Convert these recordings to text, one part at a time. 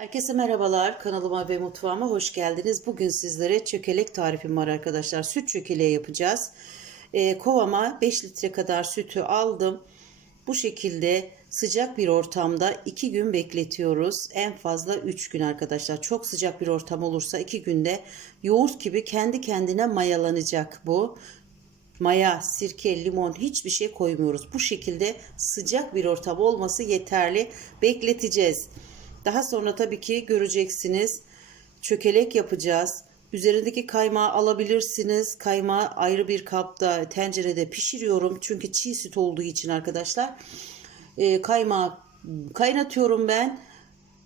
Herkese merhabalar. Kanalıma ve mutfağıma hoş geldiniz. Bugün sizlere çökelek tarifim var arkadaşlar. Süt çökeleği yapacağız. Ee, kovama 5 litre kadar sütü aldım. Bu şekilde sıcak bir ortamda 2 gün bekletiyoruz. En fazla 3 gün arkadaşlar. Çok sıcak bir ortam olursa 2 günde yoğurt gibi kendi kendine mayalanacak bu. Maya, sirke, limon hiçbir şey koymuyoruz. Bu şekilde sıcak bir ortam olması yeterli. Bekleteceğiz. Daha sonra tabii ki göreceksiniz. Çökelek yapacağız. Üzerindeki kaymağı alabilirsiniz. Kaymağı ayrı bir kapta, tencerede pişiriyorum. Çünkü çiğ süt olduğu için arkadaşlar. E, kaymağı kaynatıyorum ben.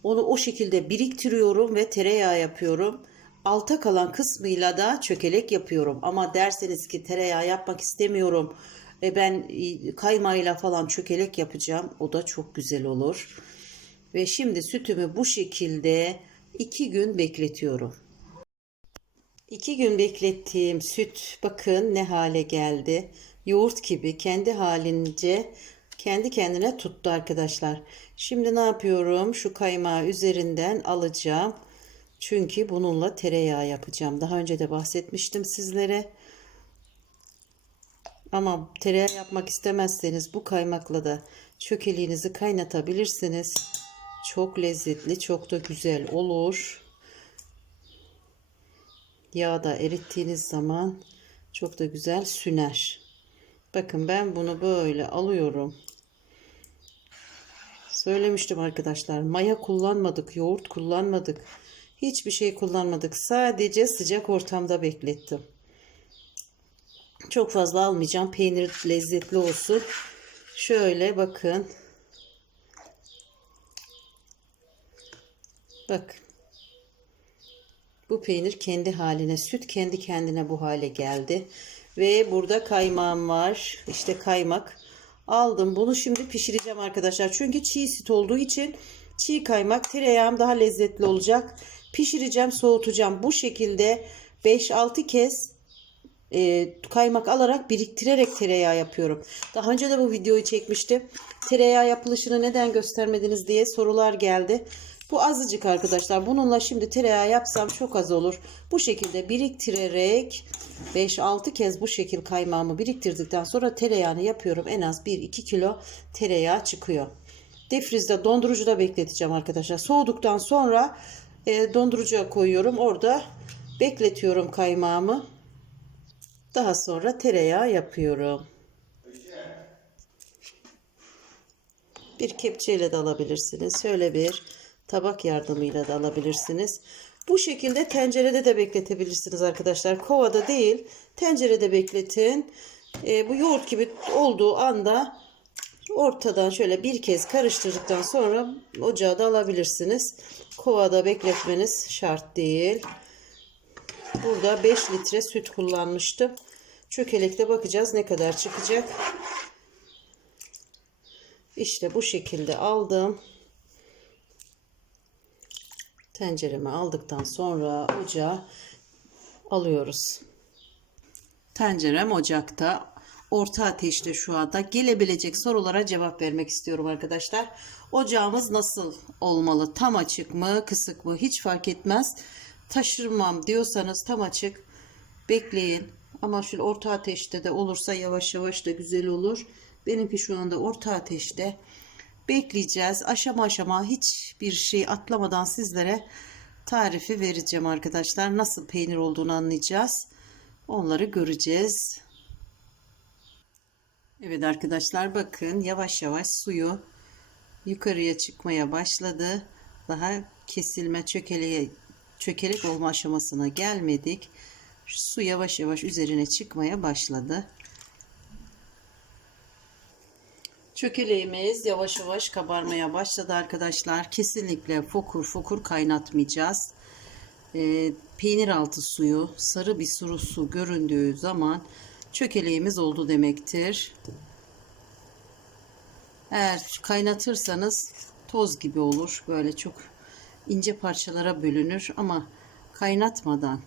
Onu o şekilde biriktiriyorum ve tereyağı yapıyorum. Alta kalan kısmıyla da çökelek yapıyorum. Ama derseniz ki tereyağı yapmak istemiyorum. E ben e, kaymağıyla falan çökelek yapacağım. O da çok güzel olur. Ve şimdi sütümü bu şekilde 2 gün bekletiyorum. 2 gün beklettiğim süt bakın ne hale geldi. Yoğurt gibi kendi halince kendi kendine tuttu arkadaşlar. Şimdi ne yapıyorum? Şu kaymağı üzerinden alacağım. Çünkü bununla tereyağı yapacağım. Daha önce de bahsetmiştim sizlere. Ama tereyağı yapmak istemezseniz bu kaymakla da çökeliğinizi kaynatabilirsiniz. Çok lezzetli, çok da güzel olur. Yağda erittiğiniz zaman çok da güzel süner. Bakın ben bunu böyle alıyorum. Söylemiştim arkadaşlar. Maya kullanmadık, yoğurt kullanmadık. Hiçbir şey kullanmadık. Sadece sıcak ortamda beklettim. Çok fazla almayacağım. Peynir lezzetli olsun. Şöyle bakın. Bak. Bu peynir kendi haline, süt kendi kendine bu hale geldi. Ve burada kaymağım var. İşte kaymak. Aldım. Bunu şimdi pişireceğim arkadaşlar. Çünkü çiğ süt olduğu için çiğ kaymak tereyağım daha lezzetli olacak. Pişireceğim, soğutacağım. Bu şekilde 5-6 kez e, kaymak alarak biriktirerek tereyağı yapıyorum. Daha önce de bu videoyu çekmiştim. Tereyağı yapılışını neden göstermediniz diye sorular geldi. Bu azıcık arkadaşlar. Bununla şimdi tereyağı yapsam çok az olur. Bu şekilde biriktirerek 5-6 kez bu şekil kaymağımı biriktirdikten sonra tereyağını yapıyorum. En az 1-2 kilo tereyağı çıkıyor. Defrizde dondurucuda bekleteceğim arkadaşlar. Soğuduktan sonra e, dondurucuya koyuyorum. Orada bekletiyorum kaymağımı. Daha sonra tereyağı yapıyorum. Bir kepçeyle de alabilirsiniz. Şöyle bir tabak yardımıyla da alabilirsiniz. Bu şekilde tencerede de bekletebilirsiniz arkadaşlar. Kovada değil, tencerede bekletin. E, bu yoğurt gibi olduğu anda ortadan şöyle bir kez karıştırdıktan sonra ocağa da alabilirsiniz. Kovada bekletmeniz şart değil. Burada 5 litre süt kullanmıştım. Çökelekte bakacağız ne kadar çıkacak. İşte bu şekilde aldım. Tencereme aldıktan sonra ocağa alıyoruz. Tencerem ocakta. Orta ateşte şu anda gelebilecek sorulara cevap vermek istiyorum arkadaşlar. Ocağımız nasıl olmalı? Tam açık mı, kısık mı? Hiç fark etmez. Taşırmam diyorsanız tam açık bekleyin. Ama şöyle orta ateşte de olursa yavaş yavaş da güzel olur. Benimki şu anda orta ateşte. Bekleyeceğiz. Aşama aşama hiçbir şey atlamadan sizlere tarifi vereceğim arkadaşlar. Nasıl peynir olduğunu anlayacağız. Onları göreceğiz. Evet arkadaşlar bakın yavaş yavaş suyu yukarıya çıkmaya başladı. Daha kesilme çökeleye çökelek olma aşamasına gelmedik. Su yavaş yavaş üzerine çıkmaya başladı. Çökeleğimiz yavaş yavaş kabarmaya başladı arkadaşlar. Kesinlikle fokur fokur kaynatmayacağız. Ee, peynir altı suyu, sarı bir suru su göründüğü zaman çökeleğimiz oldu demektir. Eğer kaynatırsanız toz gibi olur. Böyle çok ince parçalara bölünür ama kaynatmadan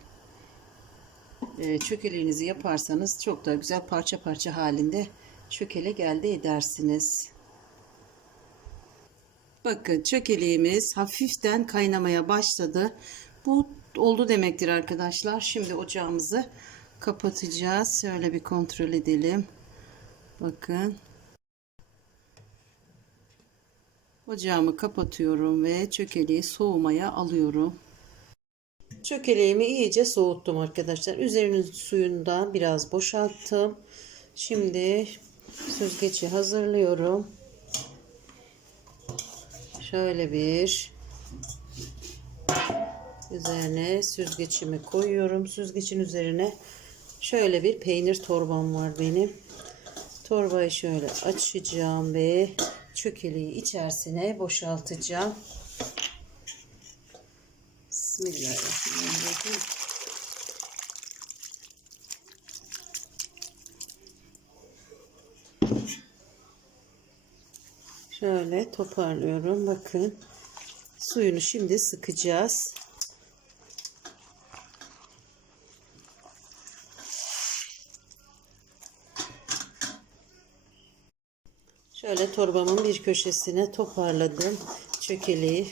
e, çökeleğinizi yaparsanız çok da güzel parça parça halinde çökelek elde edersiniz. Bakın çökeleğimiz hafiften kaynamaya başladı. Bu oldu demektir arkadaşlar. Şimdi ocağımızı kapatacağız. Şöyle bir kontrol edelim. Bakın. Ocağımı kapatıyorum ve çökeleği soğumaya alıyorum. Çökeleğimi iyice soğuttum arkadaşlar. Üzerinin suyundan biraz boşalttım. Şimdi süzgeci hazırlıyorum. Şöyle bir üzerine süzgecimi koyuyorum. Süzgecin üzerine şöyle bir peynir torbam var benim. Torbayı şöyle açacağım ve çökeleği içerisine boşaltacağım. Bismillahirrahmanirrahim. Şöyle toparlıyorum. Bakın. Suyunu şimdi sıkacağız. Şöyle torbamın bir köşesine toparladım. Çökeleği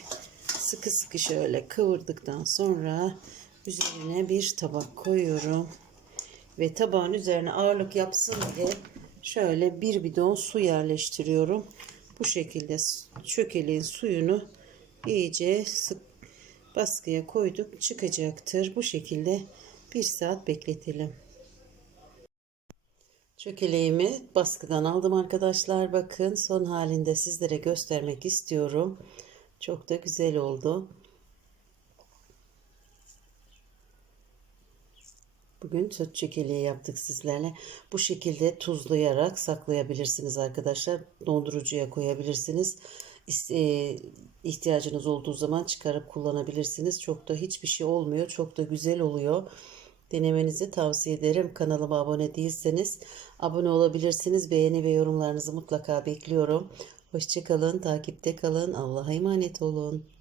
sıkı sıkı şöyle kıvırdıktan sonra üzerine bir tabak koyuyorum. Ve tabağın üzerine ağırlık yapsın diye şöyle bir bidon su yerleştiriyorum. Bu şekilde çökeleğin suyunu iyice sık baskıya koyduk çıkacaktır. Bu şekilde bir saat bekletelim. Çökeleğimi baskıdan aldım arkadaşlar. Bakın son halinde sizlere göstermek istiyorum. Çok da güzel oldu. Bugün süt çekirdeği yaptık sizlerle. Bu şekilde tuzlayarak saklayabilirsiniz arkadaşlar. Dondurucuya koyabilirsiniz. İste- ihtiyacınız olduğu zaman çıkarıp kullanabilirsiniz. Çok da hiçbir şey olmuyor. Çok da güzel oluyor. Denemenizi tavsiye ederim. Kanalıma abone değilseniz abone olabilirsiniz. Beğeni ve yorumlarınızı mutlaka bekliyorum. Hoşçakalın, takipte kalın. Allah'a emanet olun.